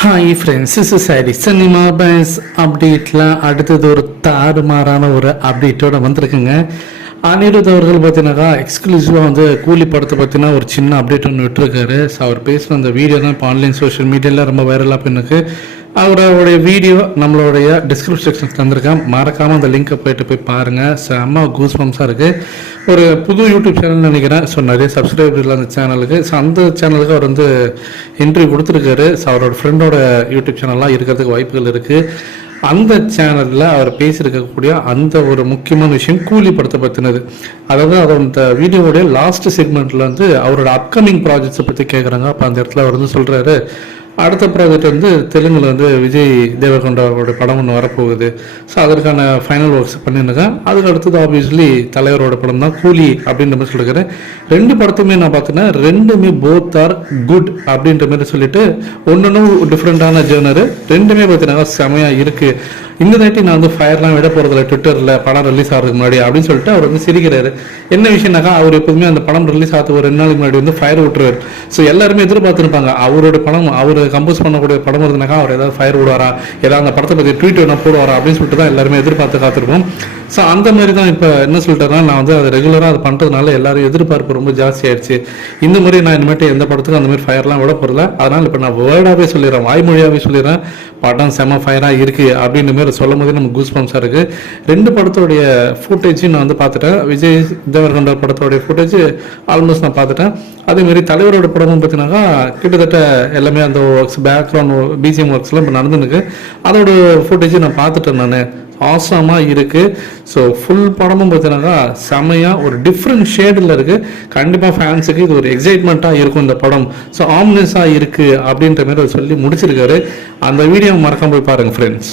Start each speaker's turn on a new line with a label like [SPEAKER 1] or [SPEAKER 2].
[SPEAKER 1] Hi friends is sorry cinema base அப்டேட்டில் அடுத்தது ஒரு தாறுமாறான ஒரு அப்டேட்டோட வந்திருக்குங்க. அனிருத் அவர்கள் பார்த்தீங்கன்னாக்கா எக்ஸ்க்ளூசிவாக வந்து கூலி படத்தை பற்றினா ஒரு சின்ன அப்டேட் ஒன்று விட்டுருக்காரு. ஸோ அவர் பேசின அந்த வீடியோ தான் இப்போ ஆன்லைன் சோஷியல் மீடியாவில் ரொம்ப வைரலாக பின்னுக்கு அவருடைய வீடியோ நம்மளுடைய டிஸ்கிரிப்ஷன் செக்ஷன் தந்திருக்கேன் மறக்காமல் அந்த லிங்கை போயிட்டு போய் பாருங்கள் செம்ம கூஸ் பம்ஸாக இருக்குது ஒரு புது யூடியூப் சேனல் நினைக்கிறேன். ஸோ நிறைய சப்ஸ்கிரைபர் அந்த சேனலுக்கு ஸோ அந்த சேனலுக்கு அவர் வந்து இன்டர்வியூ கொடுத்துருக்காரு. ஸோ அவரோட ஃப்ரெண்டோட யூடியூப் சேனல்லாம் இருக்கிறதுக்கு வாய்ப்புகள் இருக்குது அந்த சேனலில் அவர் பேசியிருக்கக்கூடிய அந்த ஒரு முக்கியமான விஷயம் கூலி படத்தை பற்றினது அதாவது அவர் அந்த வீடியோவுடைய லாஸ்ட் செக்மெண்ட்டில் வந்து அவரோட அப்கமிங் ப்ராஜெக்ட்ஸை பற்றி கேட்குறாங்க அப்போ அந்த இடத்துல அவர் வந்து சொல்கிறாரு அடுத்த ப்ராஜெக்ட் வந்து தெலுங்கில் வந்து விஜய் தேவகொண்டாவோட படம் ஒன்று வரப்போகுது. ஸோ அதற்கான ஃபைனல் ஒர்க்ஸ் பண்ணியிருக்கேன் அதுக்கு அடுத்தது ஆப்வியஸ்லி தலைவரோட படம் தான் கூலி அப்படின்ற மாதிரி சொல்லியிருக்கிறேன் ரெண்டு படத்தையுமே நான் பார்த்தீங்கன்னா ரெண்டுமே போத் ஆர் குட் அப்படின்ற மாதிரி சொல்லிட்டு ஒன்று டிஃப்ரெண்ட்டான ஜேர்னரு ரெண்டுமே பார்த்தீங்கன்னா செமையாக இருக்குது இந்த தாட்டி நான் வந்து ஃபயர்லாம் விட போகிறதில்ல ட்விட்டரில் படம் ரிலீஸ் ஆகிறதுக்கு முன்னாடி அப்படின்னு சொல்லிட்டு அவர் வந்து சிரிக்கிறாரு. என்ன விஷயம்னாக்கா அவர் எப்போதுமே அந்த படம் ரிலீஸ் ஆகுது ஒரு ரெண்டு நாளைக்கு முன்னாடி வந்து ஃபயர் விட்டுருவார். ஸோ எல்லாருமே எதிர்பார்த்துருப்பாங்க அவரோட படம் அவர் கம்போஸ் பண்ணக்கூடிய படம் இருந்தனாக்கா அவர் ஏதாவது ஃபயர் விடுவாரா? ஏதாவது அந்த படத்தை பற்றி ட்வீட் வேணா போடுவாரா? அப்படின்னு சொல்லிட்டு தான் எல்லாருமே எதிர்பார்த்து காத்திருப்போம். ஸோ அந்த மாதிரி தான் இப்போ என்ன சொல்லிட்டேன்னா நான் வந்து அதை ரெகுலராக அது பண்ணுறதுனால எல்லாரும் எதிர்பார்ப்பு ரொம்ப ஜாஸ்தி ஆயிடுச்சு. இந்த மாதிரி நான் இனிமேட்டு எந்த படத்துக்கும் அந்த மாதிரி ஃபயர்லாம் விட போகிறல அதனால் இப்போ நான் வேர்டாகவே சொல்லிடுறேன் வாய்மொழியாகவே சொல்லிடுறேன். படம் செம ஃபயராக இருக்குது அப்படின்ற மாதிரி சொல்லும் போதே நம்ம கூஸ் பம்ஸாக இருக்குது ரெண்டு படத்தோடைய ஃபுட்டேஜும் நான் வந்து பார்த்துட்டேன். விஜய் தேவர்கொண்ட படத்தோடைய ஃபுட்டேஜ் ஆல்மோஸ்ட் நான் பார்த்துட்டேன். அதேமாரி தலைவரோட படமும் பார்த்தீங்கன்னாக்கா கிட்டத்தட்ட எல்லாமே அந்த ஒர்க்ஸ் பேக்ரவுண்ட் பிஜிஎம் ஒர்க்ஸ்லாம் இப்போ நடந்துருக்கு அதோட ஃபுட்டேஜ் நான் பார்த்துட்டேன் நான். ஆசமாக இருக்குது ஸோ ஃபுல் படமும் பார்த்தீங்கன்னாக்கா செமையாக ஒரு டிஃப்ரெண்ட் ஷேடில் இருக்குது கண்டிப்பாக ஃபேன்ஸுக்கு இது ஒரு எக்ஸைட்மெண்ட்டாக இருக்கும் இந்த படம். ஸோ ஆம்னஸாக இருக்குது அப்படின்ற மாதிரி அவர் சொல்லி முடிச்சிருக்காரு. அந்த வீடியோ மறக்காம போய் பாருங்கள் ஃப்ரெண்ட்ஸ்